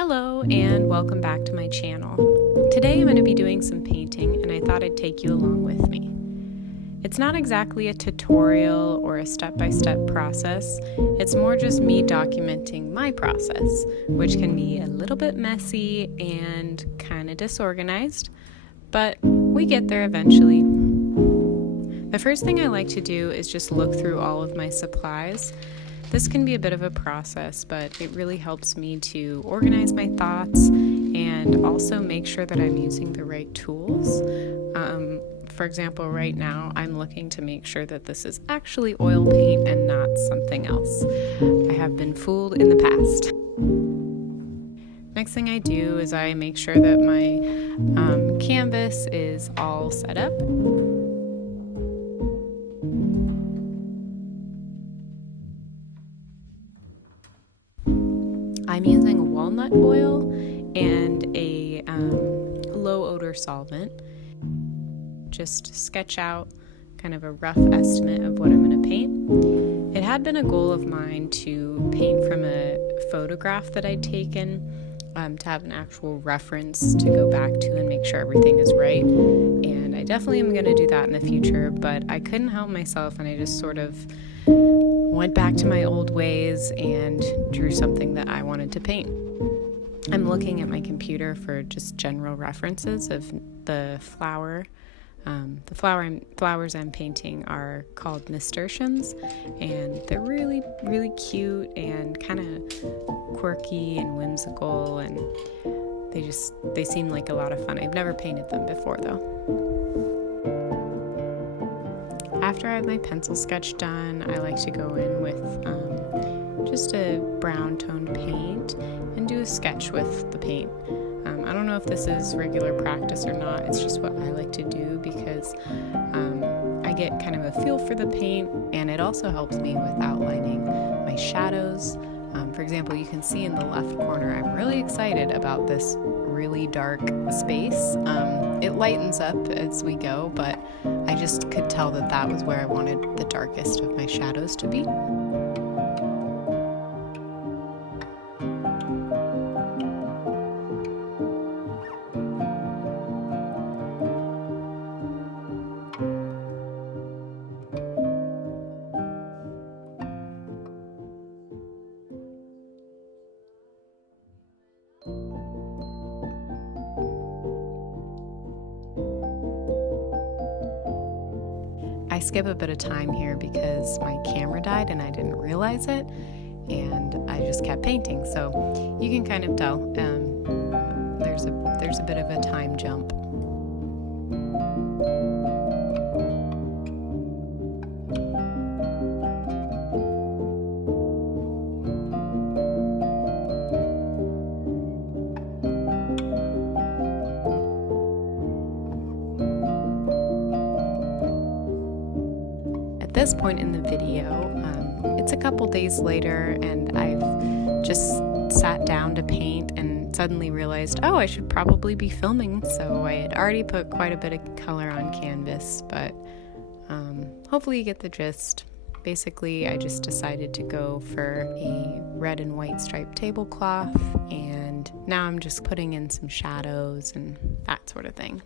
Hello and welcome back to my channel. Today I'm going to be doing some painting and I thought I'd take you along with me. It's not exactly a tutorial or a step-by-step process, it's more just me documenting my process, which can be a little bit messy and kind of disorganized, but we get there eventually. The first thing I like to do is just look through all of my supplies. This can be a bit of a process, but it really helps me to organize my thoughts and also make sure that I'm using the right tools. For example, right now I'm looking to make sure that this is actually oil paint and not something else. I have been fooled in the past. Next thing I do is I make sure that my canvas is all set up. I'm using walnut oil and a low odor solvent. Just sketch out kind of a rough estimate of what I'm going to paint. It had been a goal of mine to paint from a photograph that I'd taken, to have an actual reference to go back to and make sure everything is right. And I definitely am going to do that in the future, but I couldn't help myself and I just sort of went back to my old ways and drew something that I wanted to paint. I'm looking at my computer for just general references of the flower. Flowers I'm painting are called Nasturtiums, and they're really, really cute and kind of quirky and whimsical, and they seem like a lot of fun. I've never painted them before though. After I have my pencil sketch done, I like to go in with just a brown toned paint and do a sketch with the paint. I don't know if this is regular practice or not, it's just what I like to do because I get kind of a feel for the paint, and it also helps me with outlining my shadows. For example, you can see in the left corner, I'm really excited about this really dark space. It lightens up as we go, but I just could tell that that was where I wanted the darkest of my shadows to be. I skip a bit of time here because my camera died and I didn't realize it, and I just kept painting. So you can kind of tell there's a bit of a time jump. At this point in the video, it's a couple days later and I've just sat down to paint and suddenly realized, oh, I should probably be filming. So I had already put quite a bit of color on canvas, but hopefully you get the gist. Basically, I just decided to go for a red and white striped tablecloth, and now I'm just putting in some shadows and that sort of thing.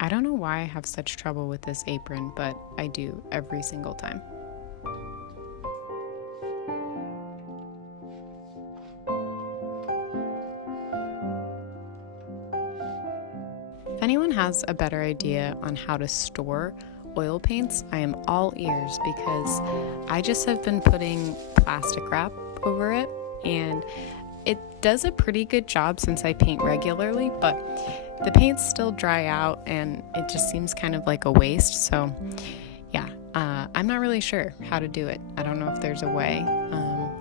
I don't know why I have such trouble with this apron, but I do every single time. If anyone has a better idea on how to store oil paints, I am all ears because I just have been putting plastic wrap over it, and it does a pretty good job since I paint regularly, but the paints still dry out and it just seems kind of like a waste. So yeah, I'm not really sure how to do it. I don't know if there's a way.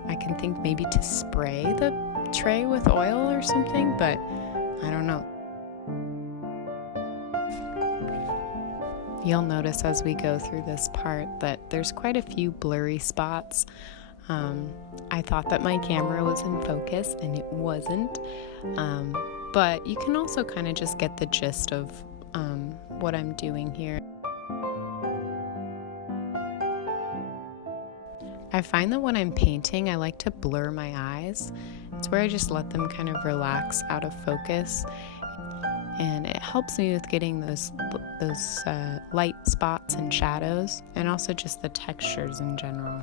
I can think maybe to spray the tray with oil or something, but I don't know. You'll notice as we go through this part that there's quite a few blurry spots. I thought that my camera was in focus and it wasn't. But you can also kind of just get the gist of what I'm doing here. I find that when I'm painting, I like to blur my eyes. It's where I just let them kind of relax out of focus, and it helps me with getting those light spots and shadows, and also just the textures in general.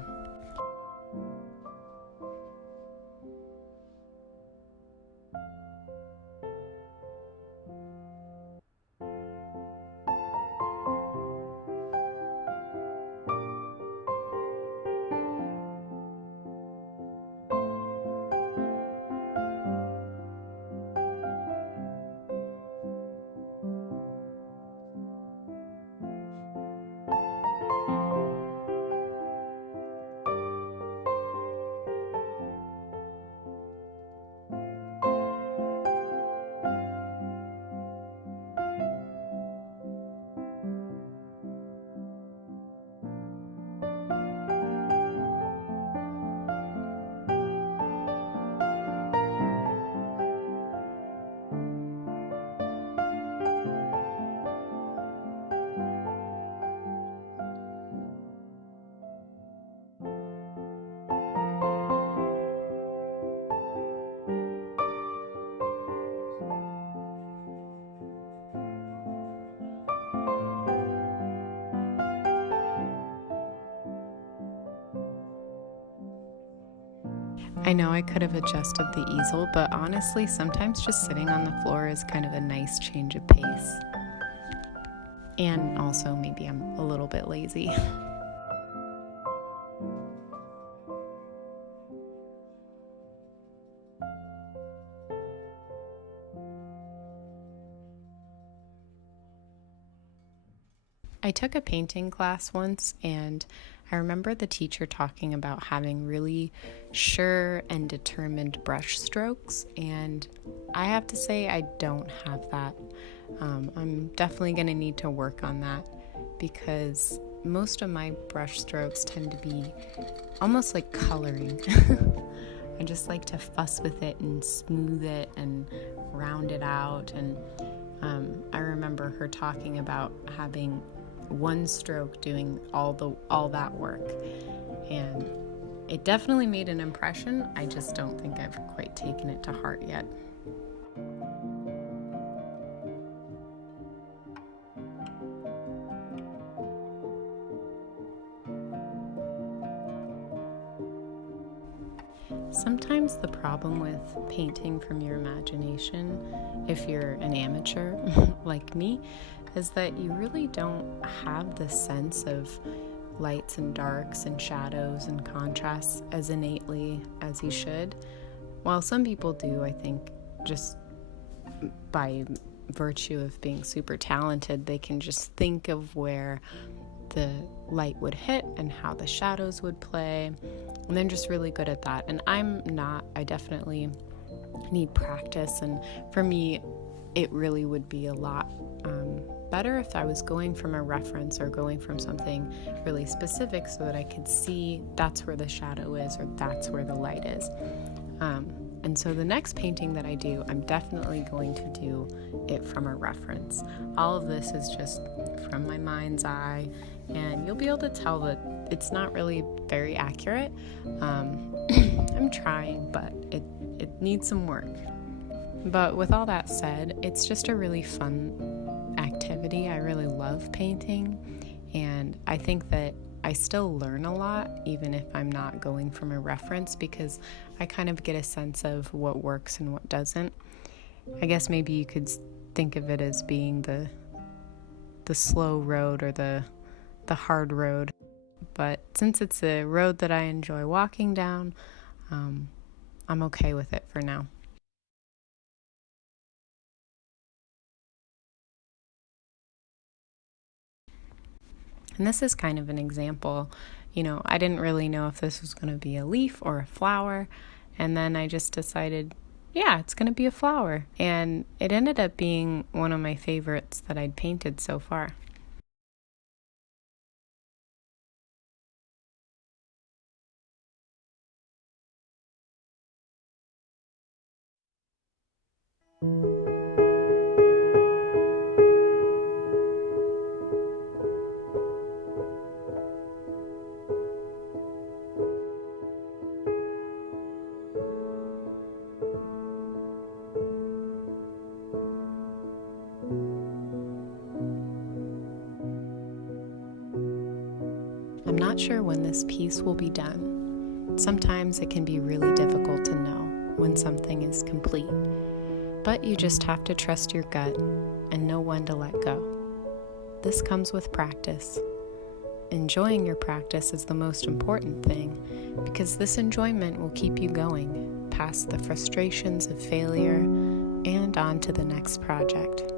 I know I could have adjusted the easel, but honestly, sometimes just sitting on the floor is kind of a nice change of pace. And also, maybe I'm a little bit lazy. I took a painting class once, and I remember the teacher talking about having really sure and determined brush strokes, and I have to say I don't have that. I'm definitely going to need to work on that, because most of my brush strokes tend to be almost like coloring. I just like to fuss with it and smooth it and round it out, and I remember her talking about having one stroke doing all that work, and it definitely made an impression. I just don't think I've quite taken it to heart yet. Sometimes the problem with painting from your imagination, if you're an amateur like me, is that you really don't have the sense of lights and darks and shadows and contrasts as innately as you should. While some people do, I think, just by virtue of being super talented, they can just think of where the light would hit and how the shadows would play, and they're just really good at that. And I'm not. I definitely need practice, and for me it really would be a lot better if I was going from a reference or going from something really specific so that I could see that's where the shadow is or that's where the light is. And so the next painting that I do, I'm definitely going to do it from a reference. All of this is just from my mind's eye, and you'll be able to tell that it's not really very accurate. I'm trying, but it needs some work. But with all that said, it's just a really fun activity. I really love painting, and I think that I still learn a lot, even if I'm not going from a reference, because I kind of get a sense of what works and what doesn't. I guess maybe you could think of it as being the slow road or the hard road. But since it's a road that I enjoy walking down, I'm okay with it for now. And this is kind of an example. I didn't really know if this was going to be a leaf or a flower. And then I just decided, yeah, it's going to be a flower. And it ended up being one of my favorites that I'd painted so far. I'm not sure when this piece will be done. Sometimes it can be really difficult to know when something is complete, but you just have to trust your gut and know when to let go. This comes with practice. Enjoying your practice is the most important thing because this enjoyment will keep you going past the frustrations of failure and on to the next project.